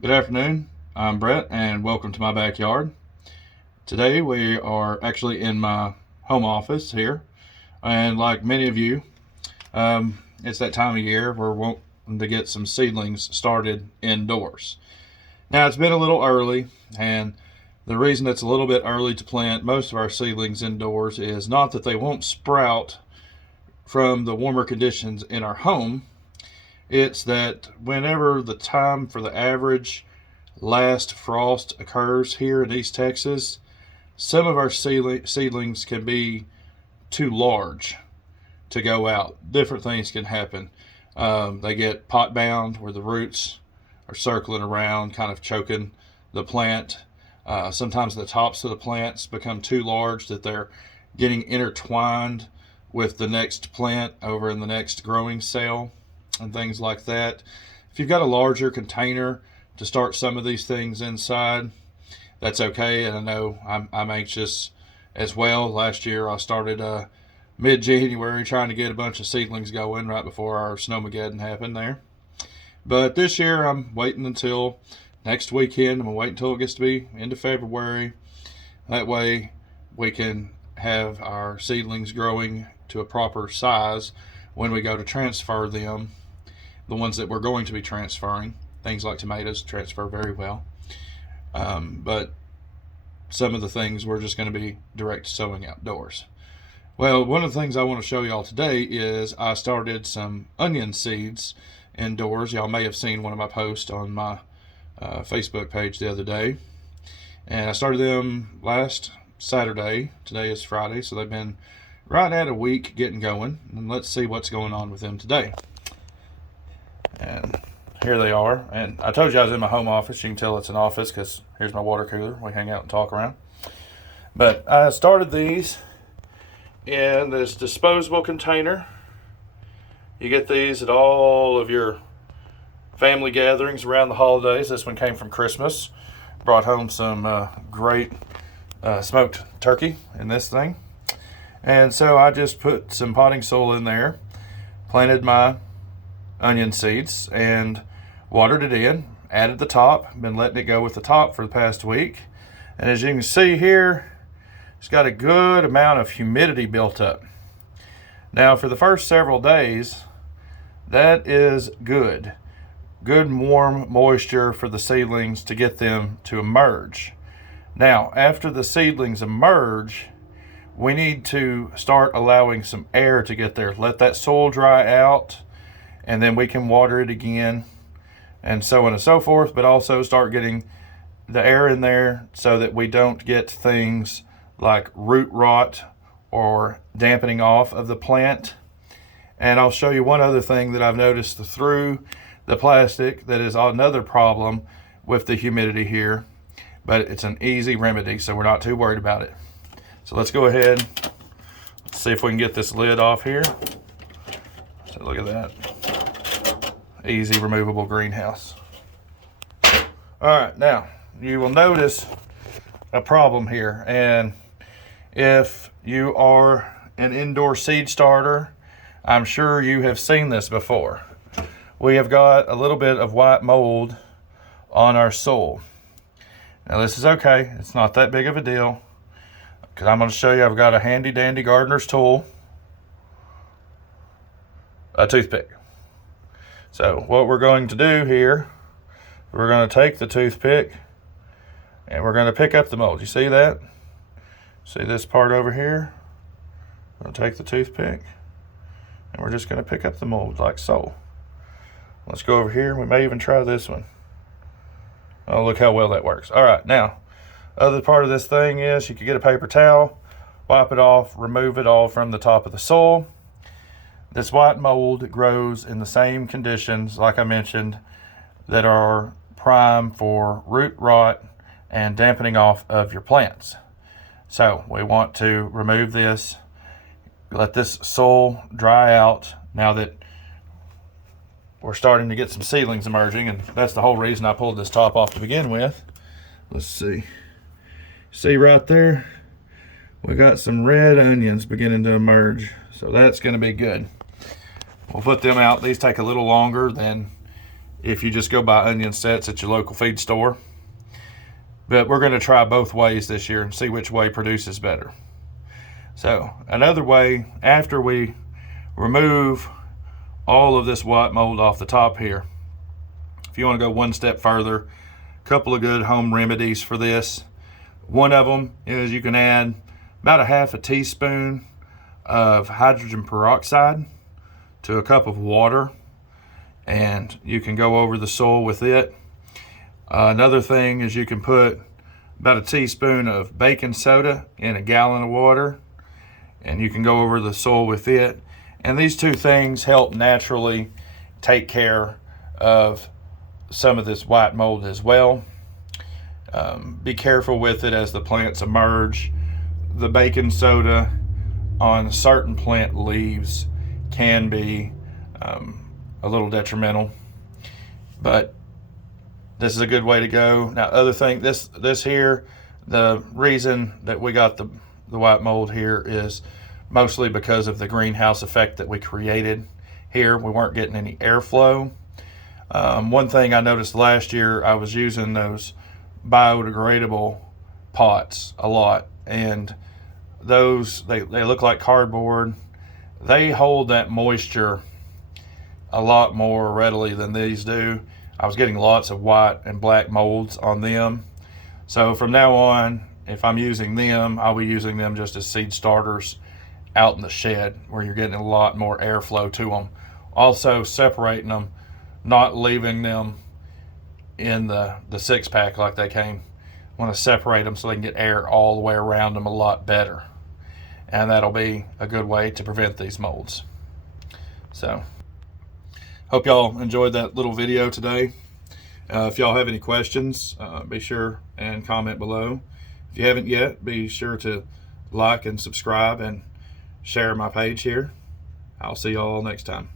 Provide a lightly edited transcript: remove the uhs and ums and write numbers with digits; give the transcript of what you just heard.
Good afternoon. I'm Brett, and welcome to my backyard. Today we are actually in my home office here, and like many of you, it's that time of year we're wanting to get some seedlings started indoors. Now it's been a little early, and the reason it's a little bit early to plant most of our seedlings indoors is not that they won't sprout from the warmer conditions in our home. It's that whenever the time for the average last frost occurs here in East Texas, some of our seedlings can be too large to go out. Different things can happen. They get pot bound where the roots are circling around, kind of choking the plant. Sometimes the tops of the plants become too large that they're getting intertwined with the next plant over in the next growing cell and things like that. If you've got a larger container to start some of these things inside, that's okay. And I know I'm anxious as well. Last year I started mid-January trying to get a bunch of seedlings going right before our snowmageddon happened there. But this year I'm waiting until next weekend. I'm gonna wait until it gets to be into February. That way we can have our seedlings growing to a proper size when we go to transfer them. The ones that we're going to be transferring, things like tomatoes, transfer very well. But some of the things we're just going to be direct sowing outdoors. Well, one of the things I want to show y'all today is I started some onion seeds indoors. Y'all may have seen one of my posts on my Facebook page the other day. And I started them last Saturday. Today is Friday, so they've been right at a week getting going. And let's see what's going on with them today. And here they are. And I told you I was in my home office. You can tell it's an office because here's my water cooler. We hang out and talk around. But I started these in this disposable container. You get these at all of your family gatherings around the holidays. This one came from Christmas. Brought home some great smoked turkey in this thing. And so I just put some potting soil in there, planted my onion seeds, and watered it in, added the top, been letting it go with the top for the past week. And as you can see here, it's got a good amount of humidity built up. Now for the first several days, that is good. Good warm moisture for the seedlings to get them to emerge. Now, after the seedlings emerge, we need to start allowing some air to get there. Let that soil dry out, and then we can water it again, and so on and so forth, but also start getting the air in there so that we don't get things like root rot or dampening off of the plant. And I'll show you one other thing that I've noticed through the plastic that is another problem with the humidity here, but it's an easy remedy, so we're not too worried about it. So let's go ahead, see if we can get this lid off here. So look at that. Easy removable greenhouse. All right, now you will notice a problem here, and if you are an indoor seed starter, I'm sure you have seen this before. We have got a little bit of white mold on our soil. Now this is okay, it's not that big of a deal, because I'm going to show you I've got a handy dandy gardener's tool, a toothpick. So what we're going to do here, we're going to take the toothpick and we're going to pick up the mold. You see that? See this part over here? I'm going to take the toothpick and we're just going to pick up the mold like so. Let's go over here. We may even try this one. Oh, look how well that works. All right, now, other part of this thing is you could get a paper towel, wipe it off, remove it all from the top of the soil. This white mold grows in the same conditions, like I mentioned, that are prime for root rot and dampening off of your plants. So we want to remove this, let this soil dry out now that we're starting to get some seedlings emerging, and that's the whole reason I pulled this top off to begin with. Let's see. See right there? We got some red onions beginning to emerge, so that's going to be good. We'll put them out. These take a little longer than if you just go buy onion sets at your local feed store. But we're going to try both ways this year and see which way produces better. So another way, after we remove all of this white mold off the top here, if you want to go one step further, a couple of good home remedies for this. One of them is you can add about a half a teaspoon of hydrogen peroxide to a cup of water, and you can go over the soil with it. Another thing is you can put about a teaspoon of baking soda in a gallon of water, and you can go over the soil with it. And these two things help naturally take care of some of this white mold as well. Be careful with it as the plants emerge. The baking soda on certain plant leaves can be a little detrimental, but this is a good way to go. Now, other thing, this here, the reason that we got the white mold here is mostly because of the greenhouse effect that we created here. We weren't getting any airflow. One thing I noticed last year, I was using those biodegradable pots a lot, and those, they look like cardboard. They hold that moisture a lot more readily than these do. I was getting lots of white and black molds on them. So from now on, if I'm using them, I'll be using them just as seed starters out in the shed, where you're getting a lot more airflow to them. Also separating them, not leaving them in the 6-pack like they came. I want to separate them so they can get air all the way around them a lot better. And that'll be a good way to prevent these molds. So, hope y'all enjoyed that little video today. If y'all have any questions, be sure and comment below. If you haven't yet, be sure to like and subscribe and share my page here. I'll see y'all next time.